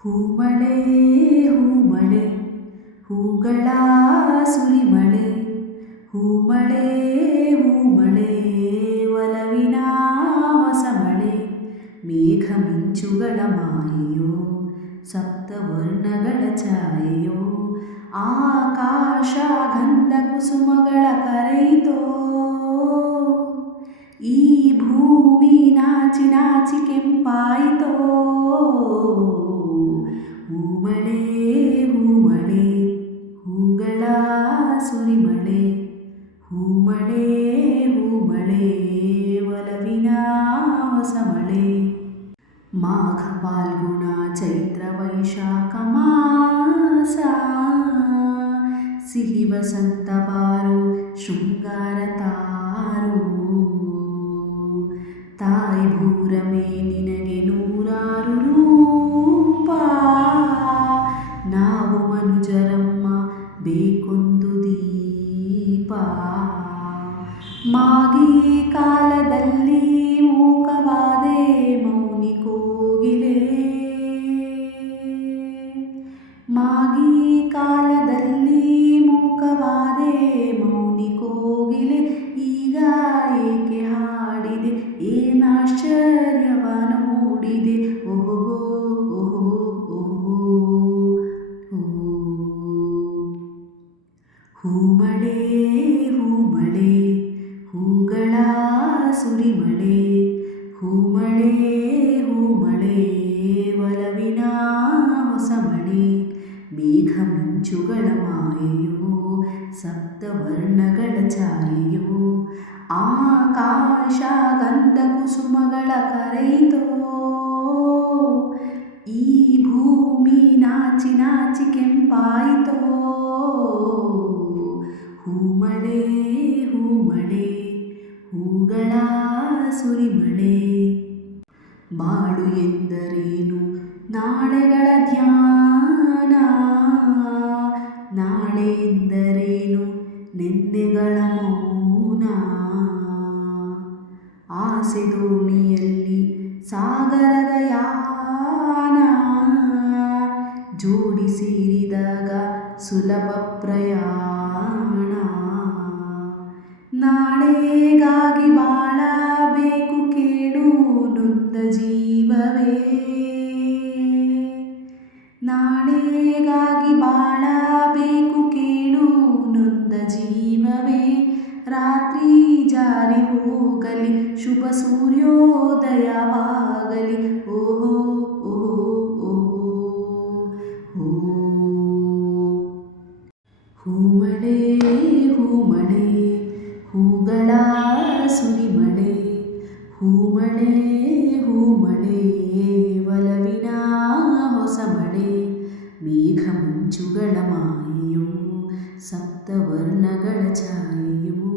ಹೂಮಳೆ ಹೂಮಳೆ ಹೂಗಳ ಸುರಿಮಳೆ, ಹೂಮಳೆ ಹೂಮಳೆ ಒಲವಿನ ಹೊಸಮಳೆ. ಮೇಘ ಮಿಂಚುಗಳ ಮಾಯೆಯೋ, ಸಪ್ತವರ್ಣಗಳ ಛಾಯೆಯೋ, ಆಕಾಶ ಗಂಧ ಕುಸುಮಗಳ ಕರೆಯಿತೋ. ಈ ಭೂಮಿ ನಾಚಿ ನಾಚಿ ಕೆಂಪಾಯಿತೋ. ಹೂಮಳೆ ಹೂಮಳೆ ಹೂಗಳ ಸುರಿಮಳೆ, ಹೂಮಳೆ ಹೂಮಳೆ ಒಲವಿನ ಹೊಸಮಳೆ. ಮಾಘ ಫಾಲ್ಗುಣ ಚೈತ್ರ ವೈಶಾಖ ಮಾಸ, ಸಿಹಿ ವಸಂತ ಬಾರು ಶೃಂಗಾರ ತಾರು. ತಾಯಿ ಭೂರಮೆ ನಿನಗೆ ನೂರಾರು ರೂಪ, ನಾವು ಮನುಜರಮ್ಮ ಬೇಕೊಂದು ದೀಪ. ಮಾಗಿ ಕಾಲದಲ್ಲಿ ಮೂಕವಾದೆ ಮೌನಿ ಕೋಗಿಲೆ, ಮಾಗಿ ಕಾಲದಲ್ಲಿ ಮೂಕವಾದೆ ಮೌನಿ ಕೋಗಿಲೆ. ಈಗ ಏಕೆ ಹಾಡಿದೆ, ಏನಾಶ್ಚರ್ಯವ ನೋಡಿದೆ. ಓಹೋ ಓಹೋ ಓಹೋ. ಹೂಮಳೆ ಹೂಮಳೆ ಹೂಗಳ ಸುರಿಮಳೆ, ಹೂಮಳೆ ಹೂಮಳೆ ಒಲವಿನ ಹೊಸಮಳೆ. ಮೇಘ ಮಿಂಚುಗಳ ಮಾಯೆಯೋ, ಸಪ್ತವರ್ಣಗಳ ಛಾಯೆಯೋ, ಆಕಾಶ ಗಂಧ ಕುಸುಮಗಳ ಕರೆಯಿತೋ. ಈ ಭೂಮಿ ನಾಚಿ ನಾಚಿ ಕೆಂಪಾಯಿತೋ. ಹೂಮಳೆ ಹೂಮಳೆ ಹೂಗಳ ಸುರಿಮಳೆ. ಬಾಳು ಎಂದರೇನು ನಾಳೆಗಳ ಧ್ಯಾನ, ನಾಳೆ ಎಂದರೇನು ನಿನ್ನೆಗಳ ಮೌನ. ಆಸೆ ದೋಣಿಯಲ್ಲಿ ಸಾಗರದ ಯಾನ, ಜೋಡಿ ಸೇರಿದಾಗ ಸುಲಭ ಪ್ರಯಾಣ. ನಾಳೆಗಾಗಿ ಬಾಳಬೇಕು ಕೇಳು ನೊಂದ ಜೀವವೇ, ನಾಳೆಗಾಗಿ ಬಾಳಬೇಕು ಕೇಳು ನೊಂದ ಜೀವವೇ. ರಾತ್ರಿ ಜಾರಿ ಹೋಗಲಿ ಶುಭ ಸೂರ್ಯೋದಯವಾಗಲಿ. ಓಹೋ ಓಹೋ ಓಹೋ. ಹೂಮಳೆ ಹೂಮಳೆ ಹೂಗಳ ಸುರಿಮಳೆ, ಹೂಮಳೆ ಹೂಮಳೆ ಒಲವಿನ ಹೊಸಮಳೆ. ಮೇಘ ಮಿಂಚುಗಳ ಮಾಯೆಯೋ, ಸಪ್ತವರ್ಣಗಳ ಛಾಯೆಯೋ,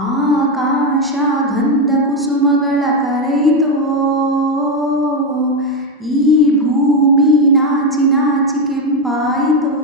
ಆಕಾಶ ಗಂಧ ಕುಸುಮಗಳ ಕರೆಯಿತೋ. ಈ ಭೂಮಿ ನಾಚಿ ನಾಚಿ ಕೆಂಪಾಯಿತೋ.